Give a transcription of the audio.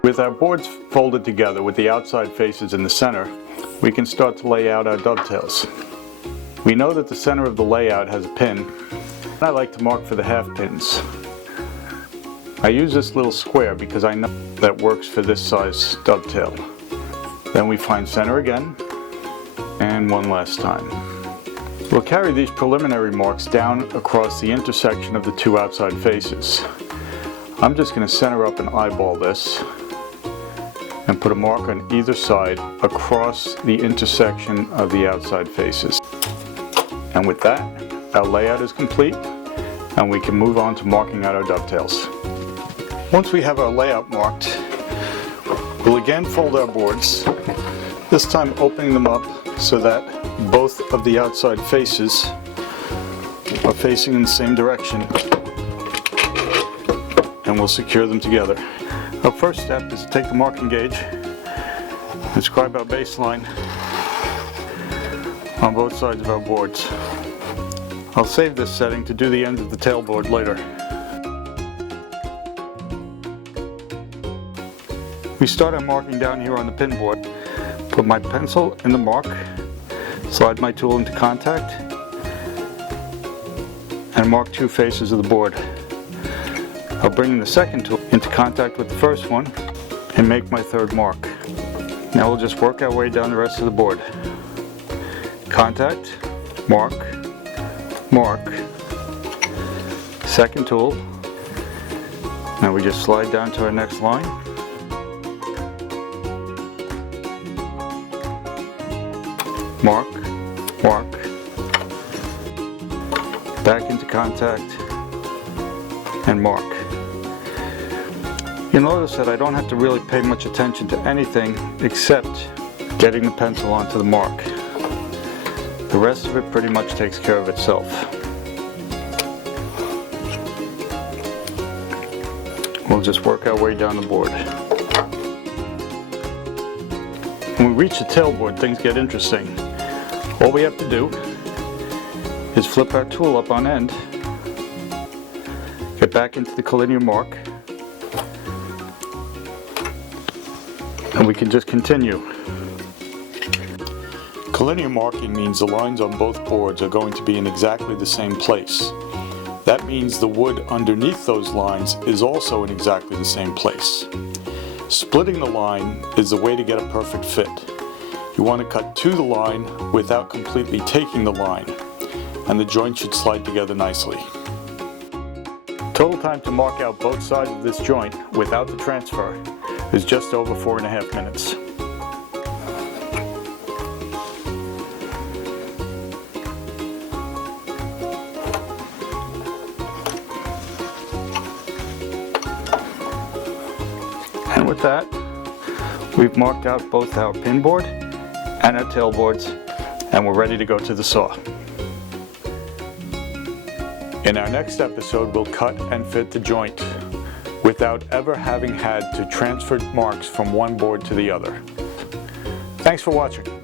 With our boards folded together with the outside faces in the center, we can start to lay out our dovetails. We know that the center of the layout has a pin, and I like to mark for the half pins. I use this little square because I know that works for this size dovetail. Then we find center again, and one last time. We'll carry these preliminary marks down across the intersection of the two outside faces. I'm just going to center up and eyeball this and put a mark on either side across the intersection of the outside faces. And with that, our layout is complete and we can move on to marking out our dovetails. Once we have our layout marked, we'll again fold our boards, this time opening them up so that both of the outside faces are facing in the same direction, and we'll secure them together. Our first step is to take the marking gauge and describe our baseline on both sides of our boards. I'll save this setting to do the ends of the tailboard later. We start our marking down here on the pin board. Put my pencil in the mark, slide my tool into contact, and mark two faces of the board. I'll bring the second tool into contact with the first one and make my third mark. Now we'll just work our way down the rest of the board. Contact, mark, mark, second tool. Now we just slide down to our next line. Mark, mark, back into contact, and mark. You'll notice that I don't have to really pay much attention to anything except getting the pencil onto the mark. The rest of it pretty much takes care of itself. We'll just work our way down the board. When we reach the tailboard, things get interesting. All we have to do is flip our tool up on end, get back into the collinear mark, and we can just continue. Collinear marking means the lines on both boards are going to be in exactly the same place. That means the wood underneath those lines is also in exactly the same place. Splitting the line is the way to get a perfect fit. You want to cut to the line without completely taking the line, and the joint should slide together nicely. Total time to mark out both sides of this joint without the transfer is just over 4.5 minutes. And with that, we've marked out both our pin board and our tail boards, and we're ready to go to the saw. In our next episode, we'll cut and fit the joint without ever having had to transfer marks from one board to the other. Thanks for watching.